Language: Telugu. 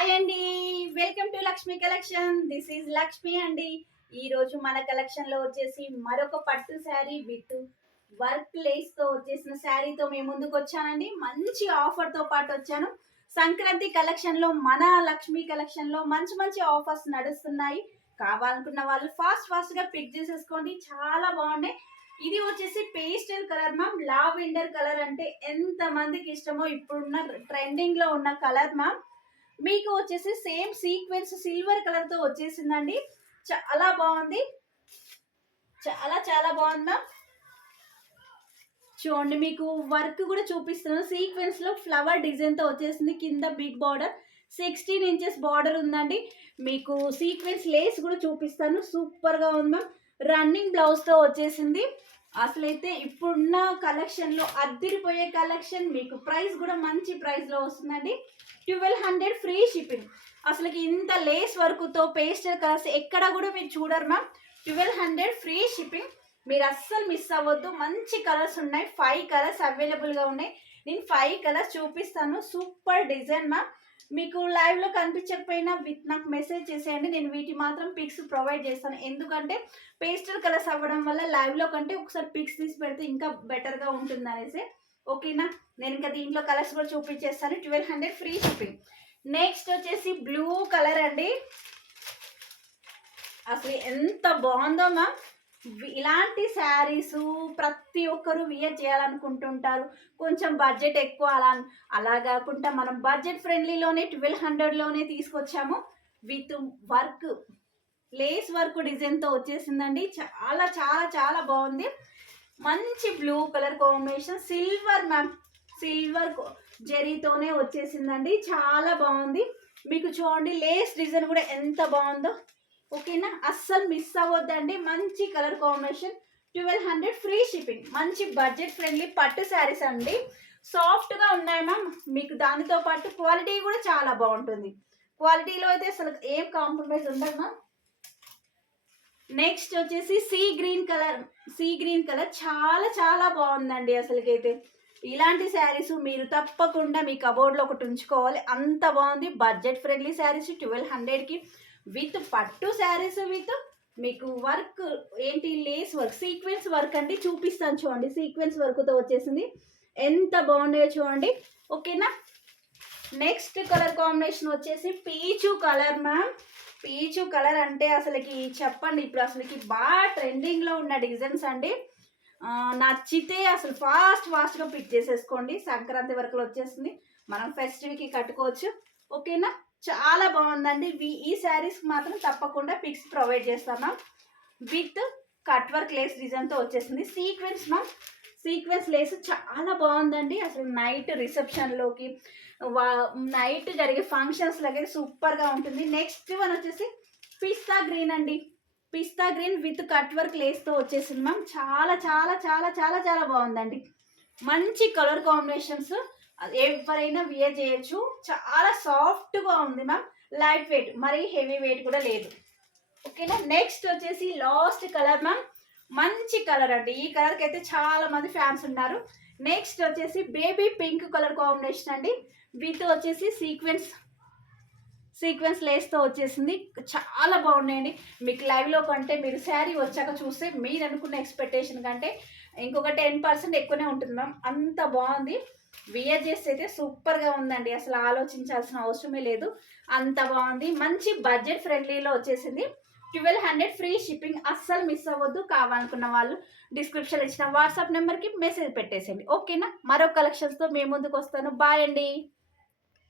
హాయ్ అండి. Welcome to Lakshmi collection. This is Lakshmi అండి. ఈ రోజు మన కలెక్షన్ లో వచ్చేసి మరొక పట్టు శారీ విత్ వర్క్ లేస్ తో వచ్చేసిన శారీతో మేము ముందుకు వచ్చానండి. మంచి ఆఫర్ తో పాటు వచ్చాను. సంక్రాంతి కలెక్షన్ లో మన లక్ష్మి కలెక్షన్ లో మంచి మంచి ఆఫర్స్ నడుస్తున్నాయి. కావాలనుకున్న వాళ్ళు ఫాస్ట్ గా పిక్ చేసేసుకోండి. చాలా బాగున్నాయి. ఇది వచ్చేసి pastel colour ma'am. Lavender colour అంటే ఎంత మందికి ఇష్టమో, ఇప్పుడున్న ట్రెండింగ్ లో ఉన్న కలర్ మ్యామ్. మీకు వచ్చేసి సేమ్ సీక్వెన్స్ సిల్వర్ కలర్ తో వచ్చేసిందండి. చాలా బాగుంది, చాలా బాగుంది మ్యామ్. చూడండి, మీకు వర్క్ కూడా చూపిస్తున్నాను. సీక్వెన్స్ లో ఫ్లవర్ డిజైన్ తో వచ్చేసింది. కింద బిగ్ బార్డర్, 16 ఇంచెస్ బార్డర్ ఉందండి. మీకు సీక్వెన్స్ లేస్ కూడా చూపిస్తాను. సూపర్ గా ఉంది మ్యామ్. రన్నింగ్ బ్లౌజ్ తో వచ్చేసింది. అసలైతే ఇప్పుడున్న కలెక్షన్ లో అద్దిరిపోయే కలెక్షన్. మీకు ప్రైస్ కూడా మంచి ప్రైస్ లో వస్తుందండి. 1200 ఫ్రీ షిప్పింగ్. అసలుకి ఇంత లేస్ వర్క్తో పేస్టల్ కలర్స్ ఎక్కడ కూడా మీరు చూడరు మ్యామ్. 1200 free shipping. మీరు అస్సలు మిస్ అవ్వద్దు. మంచి కలర్స్ ఉన్నాయి. 5 కలర్స్ అవైలబుల్గా ఉన్నాయి. నేను 5 కలర్స్ చూపిస్తాను. Super design ma'am. మీకు లైవ్లో కనిపించకపోయినా నాకు మెసేజ్ చేసేయండి. నేను వీటి మాత్రం పిక్స్ ప్రొవైడ్ చేస్తాను. ఎందుకంటే పేస్టల్ కలర్స్ అవ్వడం వల్ల లైవ్లో కంటే ఒకసారి పిక్స్ తీసి పెడితే ఇంకా బెటర్గా ఉంటుంది అనేసి. ఓకేనా, నేను ఇంకా దీంట్లో కలర్స్ కూడా చూపించేస్తాను. 1200 ఫ్రీ షిప్పింగ్. నెక్స్ట్ వచ్చేసి బ్లూ కలర్ అండి. అసలు ఎంత బాగుందో మ్యామ్. ఇలాంటి శారీస్ ప్రతి ఒక్కరు వియర్ చేయాలనుకుంటుంటారు. కొంచెం బడ్జెట్ ఎక్కువ అలా కాకుండా మనం బడ్జెట్ ఫ్రెండ్లీలోనే 1200లోనే తీసుకొచ్చాము. విత్ వర్క్, లేస్ వర్క్ డిజైన్తో వచ్చేసిందండి. చాలా బాగుంది. మంచి blue colour combination, silver ma'am. Silver జెరీతోనే వచ్చేసిందండి. చాలా బాగుంది. మీకు చూడండి, లేస్ డిజైన్ కూడా ఎంత బాగుందో. ఓకేనా, అస్సలు మిస్ అవ్వద్దండి. మంచి కలర్ కాంబినేషన్. 1200 free shipping. మంచి బడ్జెట్ ఫ్రెండ్లీ పట్టు శారీస్ అండి. సాఫ్ట్గా ఉన్నాయి మ్యామ్. మీకు దానితో పాటు క్వాలిటీ కూడా చాలా బాగుంటుంది. క్వాలిటీలో అయితే అసలు ఏం కాంప్రమైజ్ ఉండదు మ్యామ్. నెక్స్ట్ వచ్చేసి సీ గ్రీన్ కలర్ చాలా బాగుందండి. అసలుకైతే ఇలాంటి శారీస్ మీరు తప్పకుండా మీ కబోర్డ్లో ఒకటి ఉంచుకోవాలి. అంత బాగుంది. బడ్జెట్ ఫ్రెండ్లీ శారీస్ 1200కి విత్ పట్టు శారీస్ విత్ మీకు వర్క్ ఏంటి, లేస్ వర్క్, సీక్వెన్స్ వర్క్ అండి. చూపిస్తాను చూడండి. సీక్వెన్స్ వర్క్తో వచ్చేసింది. ఎంత బాగున్నాయో చూడండి. ఓకేనా, నెక్స్ట్ కలర్ కాంబినేషన్ వచ్చేసి పీచు కలర్ మ్యామ్. పీచు కలర్ అంటే అసలుకి చెప్పండి, ఇప్పుడు అసలుకి బాగా ట్రెండింగ్లో ఉన్న డిజైన్స్ అండి. నచ్చితే అసలు ఫాస్ట్గా పిక్ చేసేసుకోండి. సంక్రాంతి వరకు వచ్చేస్తుంది. మనం ఫెస్టివ్కి కట్టుకోవచ్చు. ఓకేనా, చాలా బాగుందండి. ఈ శారీస్కి మాత్రం తప్పకుండా పిక్స్ ప్రొవైడ్ చేస్తాను. విత్ కట్ వర్క్ లేస్ డిజైన్తో వచ్చేసింది. Sequence ma'am. సీక్వెన్స్ లేస్ చాలా బాగుందండి. అసలు నైట్ రిసెప్షన్లోకి, నైట్ జరిగే ఫంక్షన్స్ లాగే సూపర్గా ఉంటుంది. నెక్స్ట్ వన్ వచ్చేసి పిస్తా గ్రీన్ అండి. పిస్తా గ్రీన్ విత్ కట్ వర్క్ లేస్తో వచ్చేసింది మ్యామ్. చాలా బాగుందండి. మంచి కలర్ కాంబినేషన్స్. ఎవరైనా వియర్ చేయొచ్చు. చాలా సాఫ్ట్గా ఉంది మ్యామ్. లైట్ వెయిట్, మరీ హెవీ వెయిట్ కూడా లేదు. ఓకేనా, నెక్స్ట్ వచ్చేసి లాస్ట్ కలర్ మ్యామ్. మంచి కలర్ అండి. ఈ కలర్కి అయితే చాలా మంది ఫ్యాన్స్ ఉన్నారు. నెక్స్ట్ వచ్చేసి బేబీ పింక్ కలర్ కాంబినేషన్ అండి. విత్ వచ్చేసి సీక్వెన్స్ లేస్తో వచ్చేసింది. చాలా బాగున్నాయండి. మీకు లైవ్లో కంటే మీరు శారీ వచ్చాక చూస్తే మీరు అనుకున్న ఎక్స్పెక్టేషన్ కంటే ఇంకొక 10% ఎక్కువనే ఉంటుంది మ్యామ్. అంత బాగుంది. వియర్ చేస్తే అయితే సూపర్గా ఉందండి. అసలు ఆలోచించాల్సిన అవసరమే లేదు. అంత బాగుంది. మంచి బడ్జెట్ ఫ్రెండ్లీలో వచ్చేసింది. 1200 ఫ్రీ షిప్పింగ్. అస్సలు మిస్ అవ్వద్దు. కావాలనుకున్న వాళ్ళు డిస్క్రిప్షన్ ఇచ్చిన వాట్సాప్ నెంబర్కి మెసేజ్ పెట్టేసేయండి. ఓకేనా, మరో కలెక్షన్స్తో మేము ముందుకు వస్తాను. బాయ్ అండి.